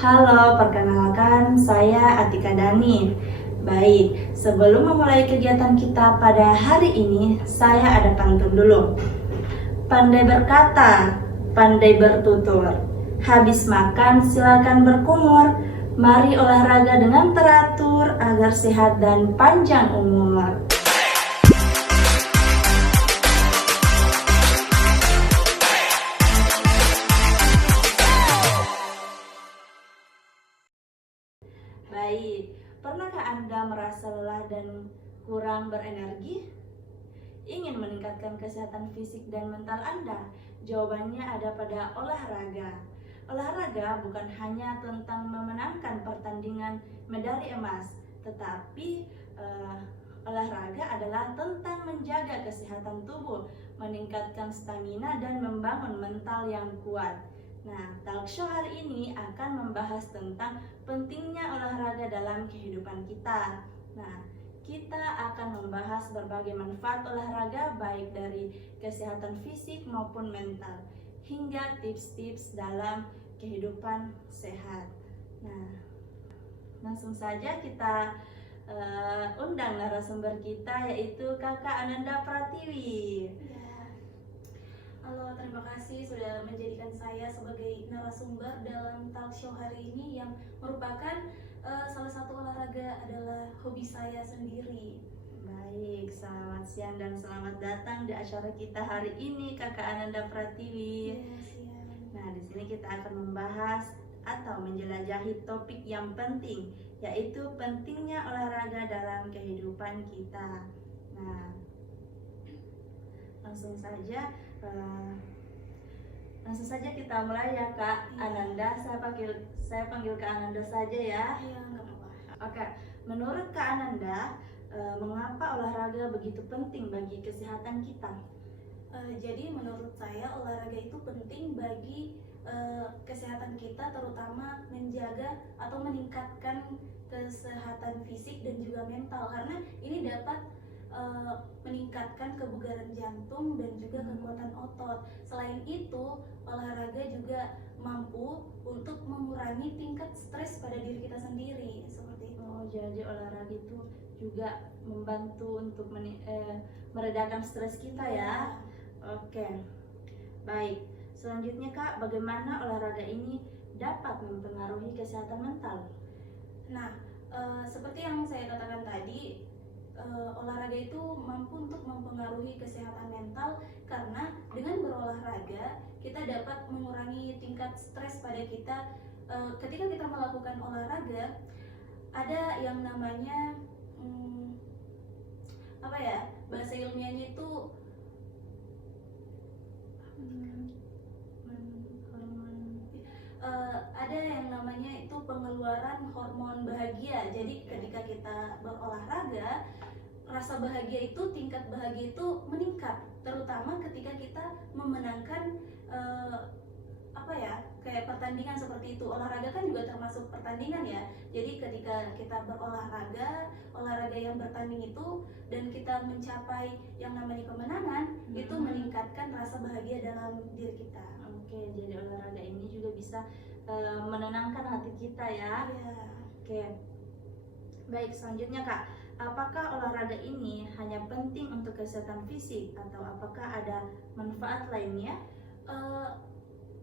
Halo, perkenalkan saya Atika Dani. Baik, sebelum memulai kegiatan kita pada hari ini, saya ada pantun dulu. Pandai berkata, pandai bertutur. Habis makan silakan berkumur. Mari olahraga dengan teratur agar sehat dan panjang umur. Baik, pernahkah Anda merasa lelah dan kurang berenergi? Ingin meningkatkan kesehatan fisik dan mental Anda? Jawabannya ada pada olahraga. Olahraga bukan hanya tentang memenangkan pertandingan medali emas, tetapi olahraga adalah tentang menjaga kesehatan tubuh, meningkatkan stamina dan membangun mental yang kuat. Nah, talk show hari ini akan membahas tentang pentingnya olahraga dalam kehidupan kita. Nah, kita akan membahas berbagai manfaat olahraga baik dari kesehatan fisik maupun mental, hingga tips-tips dalam kehidupan sehat. Nah, langsung saja kita undang narasumber kita, yaitu Kakak Ananda Pratiwi. Halo, terima kasih sudah menjadikan saya sebagai narasumber dalam talk show hari ini yang merupakan salah satu olahraga adalah hobi saya sendiri. Baik, selamat siang dan selamat datang di acara kita hari ini, Kakak Ananda Pratiwi. Nah, di sini kita akan membahas atau menjelajahi topik yang penting, yaitu pentingnya olahraga dalam kehidupan kita. Nah, langsung saja kita mulai ya, Kak Ananda. Saya panggil Kak Ananda saja ya. Iya, nggak apa-apa. Oke, menurut Kak Ananda, mengapa olahraga begitu penting bagi kesehatan kita? Jadi menurut saya olahraga itu penting bagi kesehatan kita, terutama menjaga atau meningkatkan kesehatan fisik dan juga mental, karena ini dapat meningkatkan kebugaran jantung dan juga kekuatan otot. Selain itu, olahraga juga mampu untuk mengurangi tingkat stres pada diri kita sendiri, seperti itu. Oh, jadi olahraga itu juga membantu untuk meredakan stres kita ya. Oke, baik. Selanjutnya, Kak, bagaimana olahraga ini dapat mempengaruhi kesehatan mental? Nah, seperti yang saya katakan tadi, olahraga itu mampu untuk mempengaruhi kesehatan mental, karena dengan berolahraga kita dapat mengurangi tingkat stres pada kita. Ketika kita melakukan olahraga, ada yang namanya bahasa ilmiahnya itu ada yang namanya itu pengeluaran hormon bahagia. Jadi ketika kita berolahraga, rasa bahagia itu, tingkat bahagia itu meningkat, terutama ketika kita memenangkan kayak pertandingan seperti itu. Olahraga kan juga termasuk pertandingan ya. Jadi ketika kita berolahraga, olahraga yang bertanding itu, dan kita mencapai yang namanya kemenangan, itu meningkatkan rasa bahagia dalam diri kita. Oke, jadi olahraga ini juga bisa menenangkan hati kita ya. Iya. Oke. Baik, selanjutnya Kak, apakah olahraga ini hanya penting untuk kesehatan fisik atau apakah ada manfaat lainnya?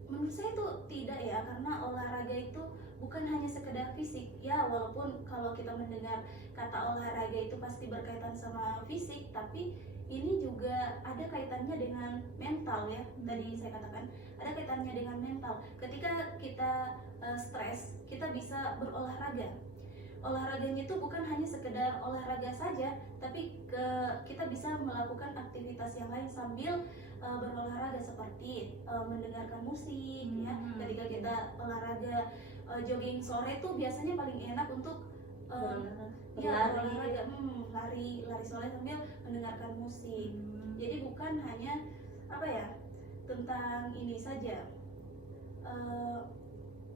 Menurut saya itu tidak ya, karena olahraga itu bukan hanya sekedar fisik ya, walaupun kalau kita mendengar kata olahraga itu pasti berkaitan sama fisik, tapi ini juga ada kaitannya dengan mental ya. Tadi saya katakan ada kaitannya dengan mental. Ketika kita stres, kita bisa berolahraga. Olahraganya itu bukan hanya sekedar olahraga saja, tapi kita bisa melakukan aktivitas yang lain sambil berolahraga, seperti mendengarkan musik ya. Ketika kita olahraga jogging sore itu biasanya paling enak untuk olahraga lari sore sambil mendengarkan musik. Jadi bukan hanya tentang ini saja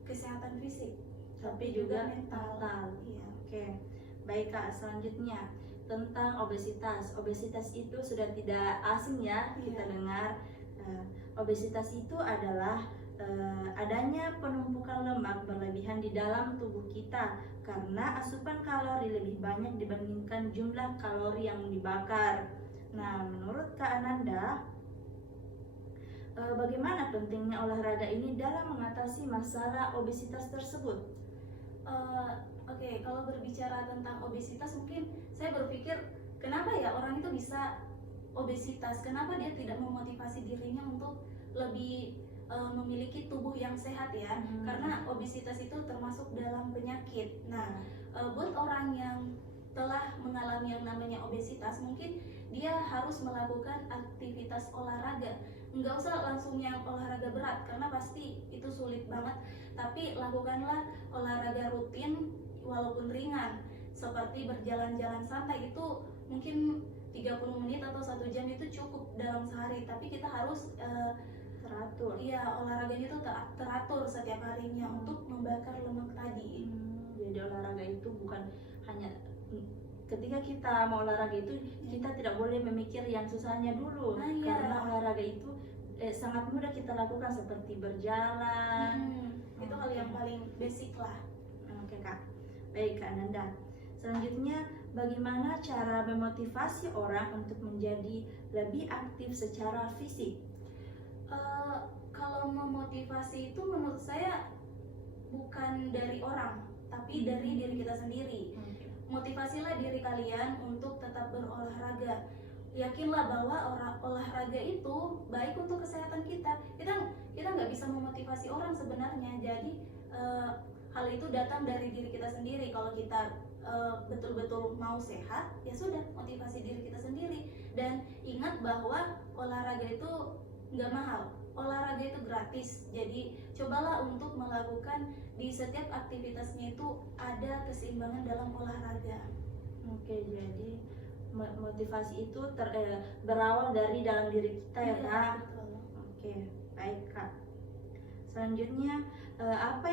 kesehatan fisik, tapi juga mental. Iya. Oke. Baik Kak, selanjutnya tentang obesitas. Obesitas itu sudah tidak asing ya kita dengar. Obesitas itu adalah adanya penumpukan lemak berlebihan di dalam tubuh kita karena asupan kalori lebih banyak dibandingkan jumlah kalori yang dibakar. Nah, menurut Kak Ananda, bagaimana pentingnya olahraga ini dalam mengatasi masalah obesitas tersebut? Oke, kalau berbicara tentang obesitas, mungkin saya berpikir kenapa ya orang itu bisa obesitas? Kenapa dia tidak memotivasi dirinya untuk lebih memiliki tubuh yang sehat ya? Karena obesitas itu termasuk dalam penyakit. Nah, buat orang yang telah mengalami yang namanya obesitas, mungkin dia harus melakukan aktivitas olahraga. Nggak usah langsung yang olahraga berat karena pasti itu sulit banget, tapi lakukanlah olahraga rutin walaupun ringan, seperti berjalan-jalan santai. Itu mungkin 30 menit atau 1 jam itu cukup dalam sehari, tapi kita harus Teratur. iya, olahraganya itu teratur setiap harinya untuk membakar lemak tadi. Jadi olahraga itu bukan hanya ketika kita mau olahraga itu kita tidak boleh memikir yang susahnya dulu. Nah, iya. Karena olahraga itu sangat mudah kita lakukan seperti berjalan. Itu hal yang paling basic lah. Oke Kak, baik Kak Ananda. Selanjutnya, bagaimana cara memotivasi orang untuk menjadi lebih aktif secara fisik? Kalau memotivasi itu menurut saya bukan dari orang, tapi dari diri kita sendiri. Motivasilah diri kalian untuk tetap berolahraga. Yakinlah bahwa olahraga itu baik untuk kesehatan kita. Kita nggak bisa memotivasi orang sebenarnya. Jadi hal itu datang dari diri kita sendiri. Kalau kita betul-betul mau sehat, ya sudah, motivasi diri kita sendiri. Dan ingat bahwa olahraga itu nggak mahal, olahraga itu gratis. Jadi cobalah untuk melakukan di setiap aktivitasnya itu ada keseimbangan dalam olahraga. Oke, jadi motivasi itu berawal dari dalam diri kita ya Kak. Betul. Oke, baik Kak. Selanjutnya, apa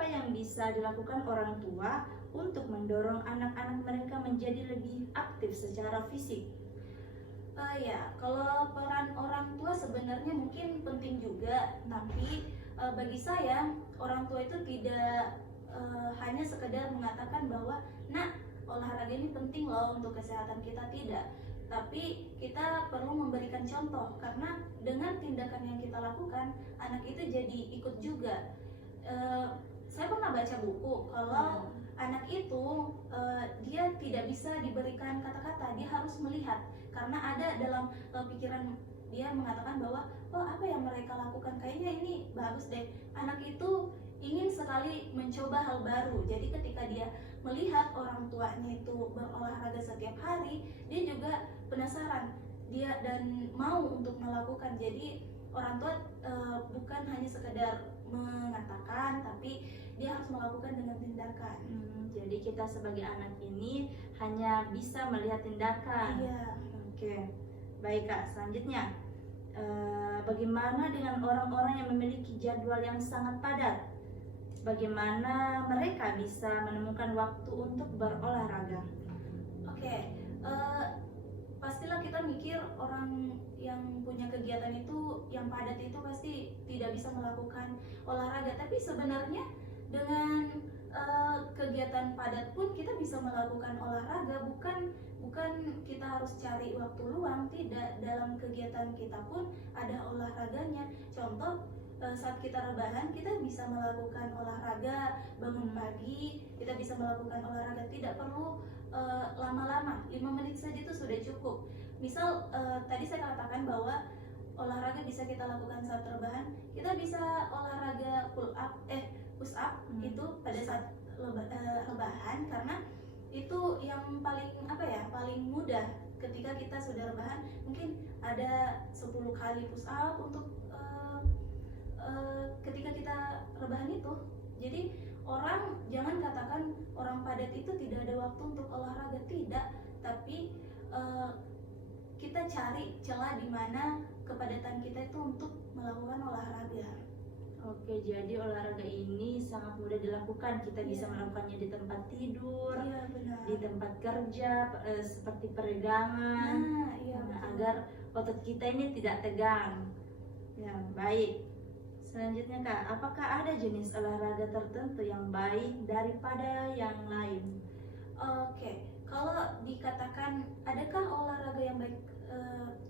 yang bisa dilakukan orang tua untuk mendorong anak-anak mereka menjadi lebih aktif secara fisik? Ya, kalau peran orang tua sebenarnya mungkin penting juga, tapi bagi saya orang tua itu tidak hanya sekedar mengatakan bahwa nak, olahraga ini penting loh untuk kesehatan kita, tidak. Tapi kita perlu memberikan contoh, karena dengan tindakan yang kita lakukan, anak itu jadi ikut juga. Saya pernah baca buku kalau anak itu dia tidak bisa diberikan kata-kata, dia harus melihat. Karena ada dalam pikiran dia mengatakan bahwa apa yang mereka lakukan kayaknya ini bagus deh. Anak itu ingin sekali mencoba hal baru. Jadi ketika dia melihat orang tuanya itu berolahraga setiap hari, dia juga penasaran dia dan mau untuk melakukan. Jadi orang tua bukan hanya sekedar mengatakan, tapi dia harus melakukan dengan tindakan. Jadi kita sebagai anak ini hanya bisa melihat tindakan. Iya. Oke, baik Kak. Selanjutnya, bagaimana dengan orang-orang yang memiliki jadwal yang sangat padat? Bagaimana mereka bisa menemukan waktu untuk berolahraga? Oke, pastilah kita mikir orang yang punya kegiatan itu yang padat itu pasti tidak bisa melakukan olahraga. Tapi sebenarnya dengan kegiatan padat pun kita bisa melakukan olahraga. Bukan kita harus cari waktu luang, tidak. Dalam kegiatan kita pun ada olahraganya. Contoh, saat kita rebahan kita bisa melakukan olahraga. Bangun pagi kita bisa melakukan olahraga, tidak perlu lama-lama, 5 menit saja itu sudah cukup. Misal tadi saya katakan bahwa olahraga bisa kita lakukan saat rebahan. Kita bisa olahraga push up itu pada saat rebahan, karena itu yang paling mudah. Ketika kita sudah rebahan, mungkin ada 10 kali push up untuk ketika kita rebahan itu. Jadi orang jangan katakan orang padat itu tidak ada waktu untuk olahraga, tidak. Tapi kita cari celah di mana kepadatan kita itu untuk melakukan olahraga. Oke, jadi olahraga ini sangat mudah dilakukan. Kita bisa melakukannya di tempat tidur, di tempat kerja, seperti peregangan, Nah, agar otot kita ini tidak tegang. Ya, baik. Selanjutnya Kak, apakah ada jenis olahraga tertentu yang baik daripada yang lain? Oke, kalau dikatakan adakah olahraga yang baik,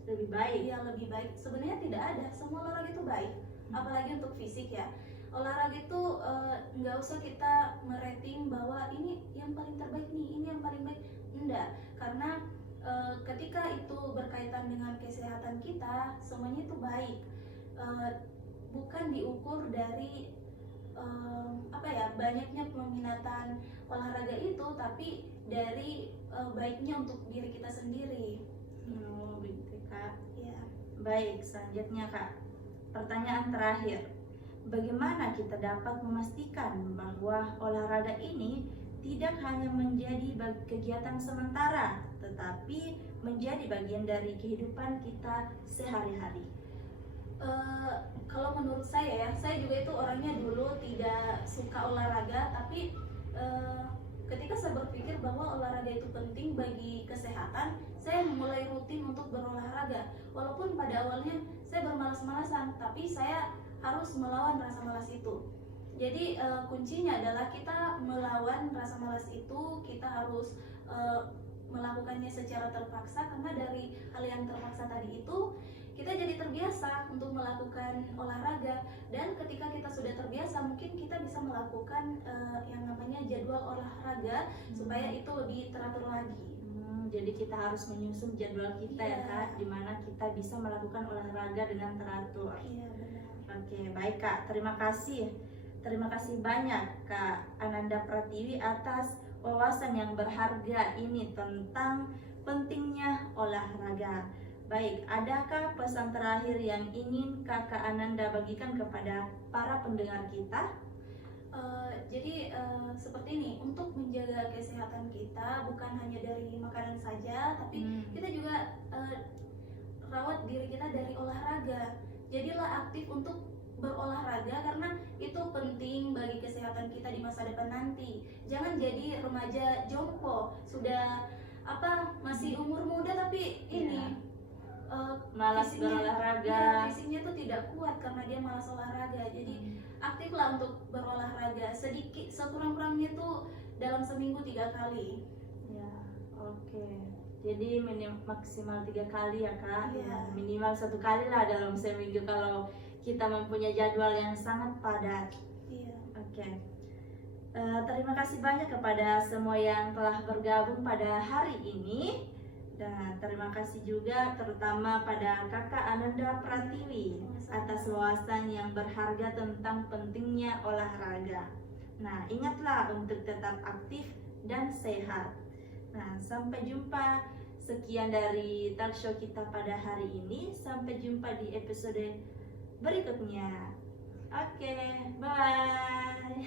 Lebih baik? yang lebih baik, sebenarnya tidak ada. Semua olahraga itu baik, apalagi untuk fisik ya. Olahraga itu nggak usah kita merating bahwa ini yang paling terbaik nih, ini yang paling baik. Enggak, karena ketika itu berkaitan dengan kesehatan kita, semuanya itu baik. Bukan diukur dari banyaknya peminatan olahraga itu, tapi dari baiknya untuk diri kita sendiri. Oh, begitu Kak. Ya. Baik, selanjutnya Kak. Pertanyaan terakhir. Bagaimana kita dapat memastikan bahwa olahraga ini tidak hanya menjadi kegiatan sementara, tetapi menjadi bagian dari kehidupan kita sehari-hari? Kalau menurut saya ya, saya juga itu orangnya dulu tidak suka olahraga, tapi ketika saya berpikir bahwa olahraga itu penting bagi kesehatan, saya mulai rutin untuk berolahraga. Walaupun pada awalnya saya bermalas-malasan, tapi saya harus melawan rasa malas itu. Jadi kuncinya adalah kita melawan rasa malas itu. Kita harus melakukannya secara terpaksa, karena dari hal yang terpaksa tadi itu kita jadi terbiasa untuk melakukan olahraga, dan ketika kita sudah terbiasa mungkin kita bisa melakukan yang namanya jadwal olahraga supaya itu lebih teratur lagi. Jadi kita harus menyusun jadwal kita ya Kak, dimana kita bisa melakukan olahraga dengan teratur. Iya, benar. Oke, baik Kak, terima kasih. Terima kasih banyak Kak Ananda Pratiwi atas wawasan yang berharga ini tentang pentingnya olahraga. Baik, adakah pesan terakhir yang ingin Kakak Ananda bagikan kepada para pendengar kita? Jadi seperti ini, untuk menjaga kesehatan kita bukan hanya dari makanan saja, tapi kita juga rawat diri kita dari olahraga. Jadilah aktif untuk berolahraga, karena itu penting bagi kesehatan kita di masa depan nanti. Jangan jadi remaja jompo, sudah masih umur muda tapi ini malas berolahraga. fisiknya tuh tidak kuat karena dia malas olahraga. Jadi aktiflah untuk berolahraga, sedikit sekurang-kurangnya tuh dalam seminggu 3 kali. Ya, oke. Jadi maksimal 3 kali ya Kak. Iya. Minimal 1 kali lah dalam seminggu kalau kita mempunyai jadwal yang sangat padat. Iya. Oke. Terima kasih banyak kepada semua yang telah bergabung pada hari ini. Dan terima kasih juga terutama pada Kakak Ananda Pratiwi atas wawasan yang berharga tentang pentingnya olahraga. Nah, ingatlah untuk tetap aktif dan sehat. Nah, sampai jumpa. Sekian dari talk show kita pada hari ini. Sampai jumpa di episode berikutnya. Oke, bye.